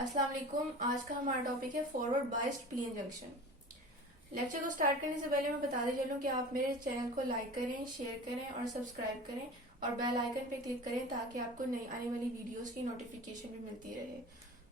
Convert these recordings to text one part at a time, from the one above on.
अस्सलाम वालेकुम। आज का हमारा टॉपिक है forward biased PN junction. Lecture को स्टार्ट करने से पहले मैं बताते चलूं कि आप मेरे चैनल को लाइक करें, शेयर करें और सब्सक्राइब करें और बेल आइकन पे क्लिक करें ताकि आपको नई आने वाली वीडियोस की नोटिफिकेशन भी मिलती रहे।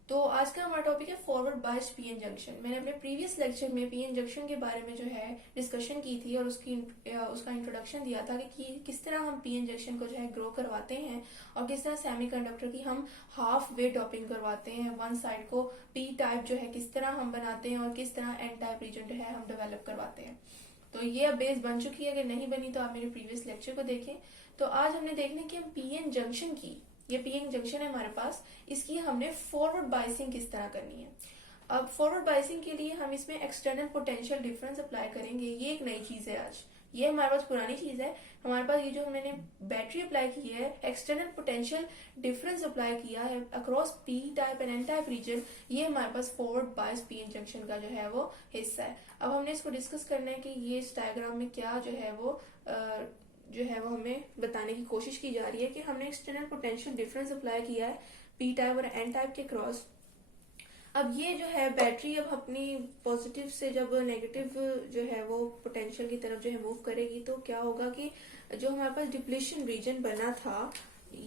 तो आज का हमारा टॉपिक है फॉरवर्ड बाइस्ड पीएन जंक्शन। मैंने अपने प्रीवियस लेक्चर में पीएन जंक्शन के बारे में जो है डिस्कशन की थी और उसका इंट्रोडक्शन दिया था कि किस तरह हम पीएन जंक्शन को जो है ग्रो करवाते हैं और किस तरह सेमीकंडक्टर की हम हाफ वे डॉपिंग करवाते हैं। वन साइड को पी टाइप जो है किस तरह हम बनाते हैं और किस तरह एन टाइप रीजन जो है हम डेवलप करवाते हैं। तो ये अब बेस बन चुकी है, अगर नहीं बनी तो आप मेरे प्रीवियस लेक्चर को देखें। तो आज हमने देखना है कि हम पीएन जंक्शन की, ये पीएन जंक्शन है हमारे पास, इसकी हमने फॉरवर्ड बाइसिंग किस तरह करनी है। अब फॉरवर्ड बाइसिंग के लिए हम इसमें एक्सटर्नल पोटेंशियल डिफरेंस अप्लाई करेंगे। ये एक नई चीज है आज, ये हमारे पास पुरानी चीज है। हमारे पास ये जो मैंने बैटरी अप्लाई की है, एक्सटर्नल पोटेंशियल डिफरेंस अप्लाई किया है across P type and N type region, ये हमारे पास फॉरवर्ड बाइस पीएन जंक्शन का जो है वो हिस्सा है। अब हमने इसको डिस्कस करना है कि ये इस डायग्राम में क्या जो है वो हमें बताने की कोशिश की जा रही है कि हमने एक्सटर्नल पोटेंशियल डिफरेंस अप्लाई किया है पी टाइप और एन टाइप के क्रॉस। अब ये जो है बैटरी अब अपनी पॉजिटिव से जब नेगेटिव जो है वो पोटेंशियल की तरफ जो है मूव करेगी तो क्या होगा कि जो हमारे पास डिप्लीशन रीजन बना था,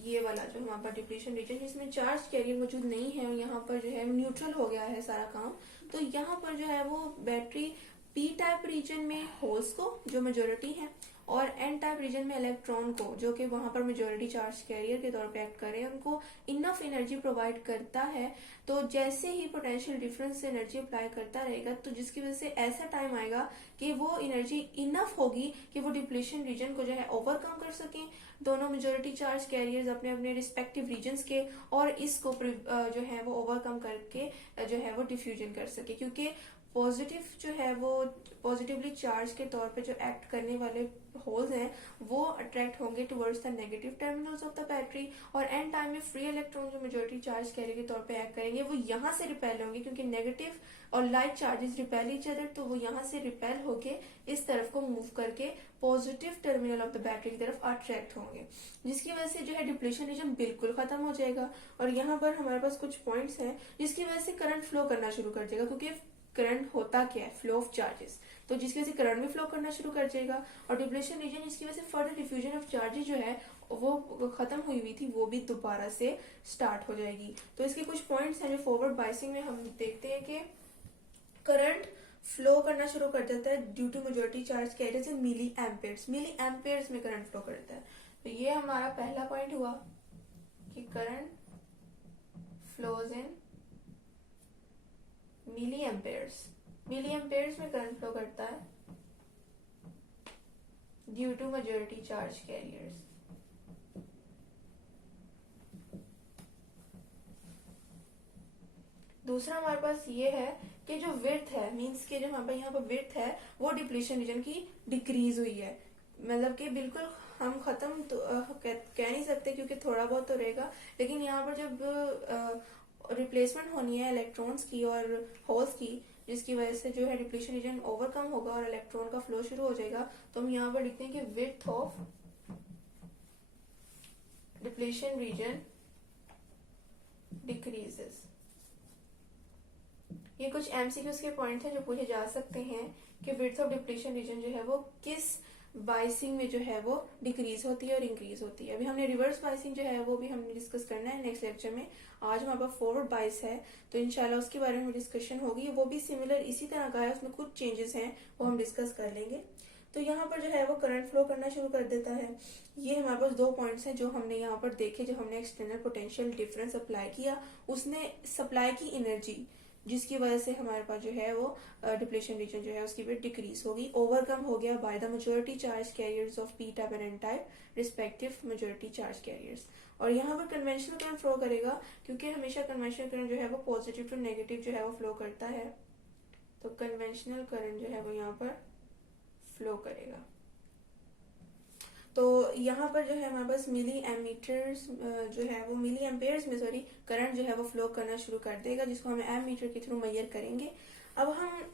ये वाला जो हमारे पास डिप्लीशन रीजन जिसमें चार्ज कैरियर मौजूद नहीं है और यहाँ पर जो है न्यूट्रल हो गया है सारा काम, तो यहाँ पर जो है वो बैटरी पी टाइप रीजन में होल्स को जो मेजोरिटी है और एन टाइप रीजन में इलेक्ट्रॉन को जो कि वहां पर मेजोरिटी चार्ज कैरियर के तौर पे एक्ट कर रहे हैं, उनको इनफ एनर्जी प्रोवाइड करता है। तो जैसे ही पोटेंशियल डिफरेंस से एनर्जी अप्लाई करता रहेगा तो जिसकी वजह से ऐसा टाइम आएगा कि वो एनर्जी इनफ होगी कि वो डिप्लीशन रीजन को जो है ओवरकम कर सकें, दोनों मेजोरिटी चार्ज कैरियर्स अपने अपने रिस्पेक्टिव रीजन्स के, और इसको जो है वो ओवरकम करके जो है वो डिफ्यूजन कर सके। क्योंकि पॉजिटिव जो है वो पॉजिटिवली चार्ज के तौर पे जो एक्ट करने वाले होल्स हैं वो अट्रैक्ट होंगे towards the negative terminals of the battery, और एंड टाइम में फ्री इलेक्ट्रॉन जो मेजोरिटी चार्ज कैरियर के तौर पे एक्ट करेंगे वो यहाँ से रिपेल होंगे, क्योंकि नेगेटिव और light charges repel each other, तो वो यहाँ से रिपेल होके इस तरफ को मूव करके positive terminal of the battery की तरफ अट्रैक्ट होंगे, जिसकी वजह से जो है डिप्लीशन रीजन बिल्कुल खत्म हो जाएगा। और यहाँ पर हमारे पास कुछ पॉइंट्स हैं जिसकी वजह से करंट फ्लो करना शुरू कर देगा, क्योंकि करंट होता क्या है, फ्लो ऑफ चार्जेस, तो जिसकी वजह से करंट भी फ्लो करना शुरू कर जाएगा। और डिप्लीशन रीजन जिसकी वजह से फर्दर डिफ्यूजन ऑफ चार्जेस जो है वो खत्म हुई थी वो भी दोबारा से स्टार्ट हो जाएगी। तो इसके कुछ पॉइंट्स हैं जो फॉरवर्ड बाइसिंग में हम देखते हैं कि करंट फ्लो करना शुरू कर देता है due to majority charge carriers in milliamperes में करंट फ्लो करता है। तो ये हमारा पहला पॉइंट हुआ कि current flows in milliamperes में करंट फ्लो करता है due to majority charge carriers. दूसरा हमारे पास ये है कि जो विड्थ है, मींस के जो हमारे यहाँ पर विड्थ है वो डिप्लीशन रीजन की डिक्रीज हुई है। मतलब कि बिल्कुल हम खत्म तो कह नहीं सकते क्योंकि थोड़ा बहुत तो रहेगा, लेकिन यहाँ पर जब रिप्लेसमेंट होनी है इलेक्ट्रॉन्स की और होल्स की, जिसकी वजह से जो है डिप्लीशन रीजन ओवरकम होगा और इलेक्ट्रॉन का फ्लो शुरू हो जाएगा, तो हम यहाँ पर लिखते हैं कि width of depletion region decreases. ये कुछ एमसीक्यूज के पॉइंट हैं जो पूछे जा सकते हैं कि विड्थ ऑफ डिप्लीशन रीजन जो है वो किस बाइसिंग में जो है वो डिक्रीज होती है और इंक्रीज होती है। अभी हमने रिवर्स बाइसिंग जो है वो भी हमने डिस्कस करना है नेक्स्ट लेक्चर में। आज हमारे पास फॉरवर्ड बाइस है तो इंशाल्लाह उसके बारे में डिस्कशन होगी, वो भी सिमिलर इसी तरह का है, उसमें कुछ चेंजेस हैं वो हम डिस्कस कर लेंगे। तो यहाँ पर जो है वो करंट फ्लो करना शुरू कर देता है। ये हमारे पास दो पॉइंट्स हैं जो हमने यहाँ पर देखे। जो हमने एक्सटर्नल पोटेंशियल डिफरेंस अप्लाई किया, उसने सप्लाई की एनर्जी जिसकी वजह से हमारे पास जो है वो डिप्लीशन रीजन जो है उसकी वेट डिक्रीज होगी, ओवरकम हो गया by the majority charge carriers of P type and N type respective majority charge carriers. और यहाँ पर कन्वेंशनल करंट फ्लो करेगा, क्योंकि हमेशा कन्वेंशनल करंट जो है वो पॉजिटिव टू नेगेटिव जो है वो फ्लो करता है, तो कन्वेंशनल करंट जो है वो यहाँ पर फ्लो करेगा। तो यहाँ पर जो है हमारे पास मिली एमीटर्स जो है वो मिली एम्पेयर्स में करंट जो है वो फ्लो करना शुरू कर देगा, जिसको हम एम मीटर के थ्रू मेजर करेंगे। अब हम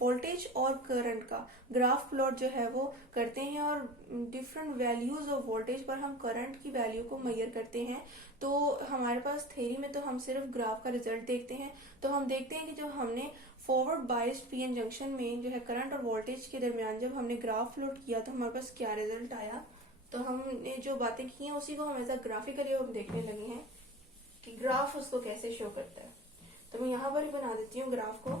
वोल्टेज और करंट का ग्राफ प्लॉट जो है वो करते हैं और डिफरेंट वैल्यूज ऑफ वोल्टेज पर हम करंट की वैल्यू को मेजर करते हैं। तो हमारे पास थ्योरी में तो हम सिर्फ ग्राफ का रिजल्ट देखते हैं। तो हम देखते हैं कि जब हमने फॉरवर्ड बायस्ड पीएन जंक्शन में जो है करंट और वोल्टेज के दरमियान जब हमने ग्राफ प्लॉट किया तो हमारे पास क्या रिजल्ट आया। तो हमने जो बातें की हैं उसी को हम ऐसा ग्राफिकली हम देखने लगे हैं कि ग्राफ उसको कैसे शो करता है। तो मैं यहाँ पर ही बना देती हूँ ग्राफ को।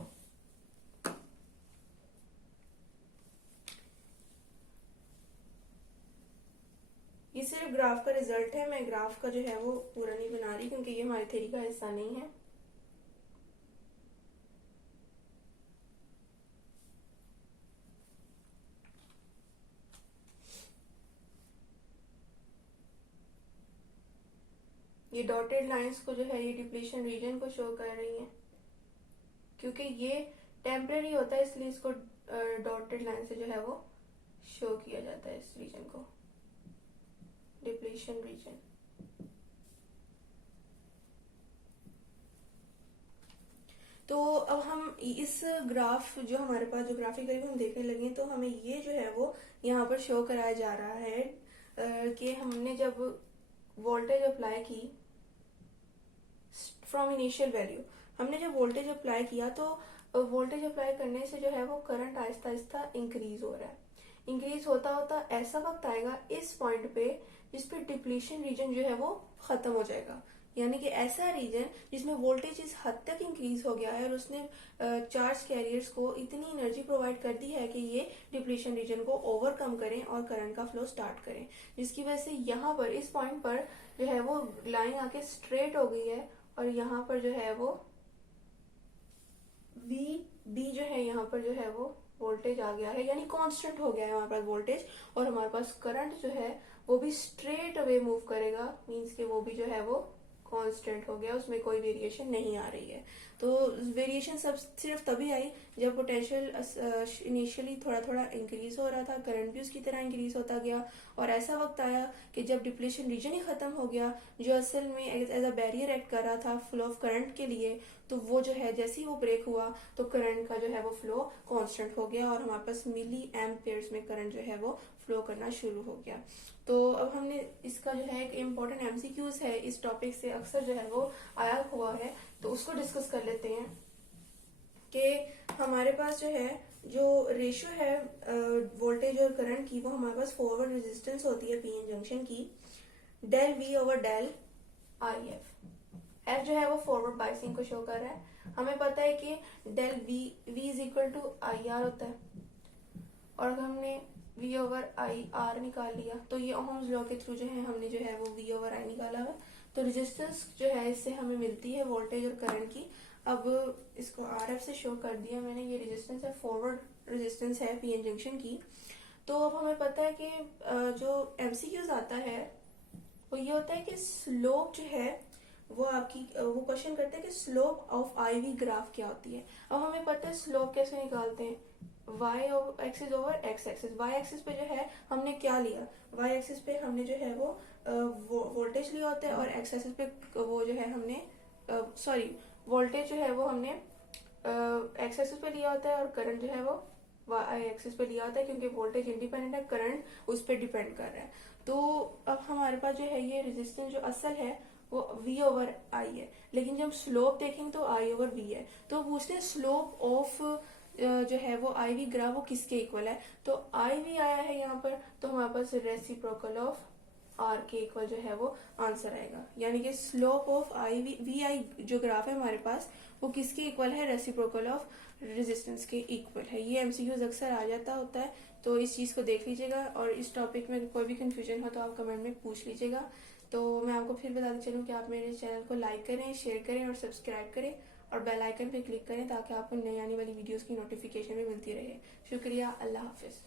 ये सिर्फ ग्राफ का रिजल्ट है, मैं ग्राफ का जो है वो पूरा नहीं बना रही क्योंकि ये हमारी थ्योरी का हिस्सा नहीं है। ये डॉटेड लाइंस को जो है ये डिप्लीशन रीजन को शो कर रही है, क्योंकि ये टेम्परेरी होता है इसलिए इसको डॉटेड लाइन से जो है वो शो किया जाता है, इस रीजन को डिप्लीशन रीजन। तो अब हम इस ग्राफ जो हमारे पास जो ग्राफिकली हम देखने लगे तो हमें ये जो है वो यहाँ पर शो कराया जा रहा है कि हमने जब वोल्टेज अप्लाई की फ्रॉम इनिशियल वैल्यू, हमने जब वोल्टेज अप्लाई किया तो वोल्टेज अप्लाई करने से जो है वो करंट आहिस्ता आहिस्ता इंक्रीज हो रहा है। इंक्रीज होता होता ऐसा वक्त आएगा इस पॉइंट पे जिस पे डिप्लीशन रीजन जो है वो खत्म हो जाएगा, यानी कि ऐसा रीजन जिसमें वोल्टेज इस हद तक इंक्रीज हो गया है और उसने चार्ज कैरियर्स को इतनी एनर्जी प्रोवाइड कर दी है कि ये डिप्लीशन रीजन को ओवरकम करें और करंट का फ्लो स्टार्ट करें, जिसकी वजह से यहाँ पर इस पॉइंट पर जो है वो लाइन आके स्ट्रेट हो गई है और यहाँ पर जो है वो बी जो है यहाँ पर जो है वो वोल्टेज आ गया है, यानी कांस्टेंट हो गया है हमारे पास वोल्टेज और हमारे पास करंट जो है वो भी स्ट्रेट अवे मूव करेगा, मींस कि वो भी जो है वो कांस्टेंट हो गया, उसमें कोई वेरिएशन नहीं आ रही है। तो वेरिएशन सब सिर्फ तभी आई जब पोटेंशियल इनिशियली थोड़ा थोड़ा इंक्रीज हो रहा था, करंट भी उसकी तरह इंक्रीज होता गया और ऐसा वक्त आया कि जब डिप्लीशन रीजन ही खत्म हो गया जो असल में एज अ बैरियर एक्ट कर रहा था फ्लो ऑफ करंट के लिए, तो वो जो है जैसे ही वो ब्रेक हुआ तो करंट का जो है वो फ्लो कांस्टेंट हो गया और हमारे पास मिली एम्पेयर्स में करंट जो है वो फ्लो करना शुरू हो गया। तो अब हमने इसका जो है एक इम्पोर्टेंट एमसीक्यूज है इस टॉपिक से अक्सर जो है वो आया हुआ है, तो उसको डिस्कस कर लेते हैं कि हमारे पास जो है जो रेशियो है वोल्टेज और करंट की, वो हमारे पास फॉरवर्ड रेजिस्टेंस होती है पीएन जंक्शन की, del V over del I F. F जो है वो फॉरवर्ड बाइसिंग को शो कर रहा है। हमें पता है कि del V is equal to I R होता है और अगर हमने V ओवर आई आर निकाल लिया तो ये ओहम्स लॉ के थ्रू जो है हमने जो है वो V ओवर आई निकाला है। तो रेजिस्टेंस जो है इससे हमें मिलती है वोल्टेज और करंट की। अब इसको RF से शो कर दिया मैंने, ये रेजिस्टेंस है, फॉरवर्ड रेजिस्टेंस है पीएन जंक्शन की। तो अब हमें पता है कि जो एमसीक्यूज आता है वो ये होता है कि स्लोप जो है वो आपकी वो क्वेश्चन करते हैं कि स्लोप ऑफ आईवी ग्राफ क्या होती है। अब हमें पता है स्लोप कैसे निकालते हैं, y axis over x axis. y axis पे जो है हमने क्या लिया, y एक्सिस पे हमने जो है वो वोल्टेज लिया होता है और x एक्सिस पे वो जो है हमने सॉरी वोल्टेज जो है वो हमने x एक्सिस पे लिया होता है और करंट जो है वो y एक्सिस पे लिया होता है, क्योंकि वोल्टेज इंडिपेंडेंट है, करंट उस पर डिपेंड कर रहा है। तो अब हमारे पास जो है ये रेजिस्टेंस जो असल है वो v ओवर i है, लेकिन जब स्लोप देखेंगे तो i ओवर v है। तो पूछते हैं स्लोप ऑफ जो है वो आई वी ग्राफ वो किसके इक्वल है, तो आई वी आया है यहाँ पर, तो हमारे पास रेसिप्रोकल ऑफ आर के इक्वल जो है वो आंसर आएगा, यानी कि स्लोप ऑफ आई वी आई जो ग्राफ है हमारे पास वो किसके इक्वल है, रेसिप्रोकल ऑफ रेजिस्टेंस के इक्वल है। ये एमसीक्यूज अक्सर आ जाता होता है, तो इस चीज को देख लीजिएगा और इस टॉपिक में कोई भी कंफ्यूजन हो तो आप कमेंट में पूछ लीजिएगा। तो मैं आपको फिर बताते चलूँ कि आप मेरे चैनल को लाइक करें, शेयर करें और सब्सक्राइब करें और बेल आइकन पे क्लिक करें ताकि आपको नई आने वाली वीडियोस की नोटिफिकेशन भी मिलती रहे। शुक्रिया, अल्लाह हाफिज।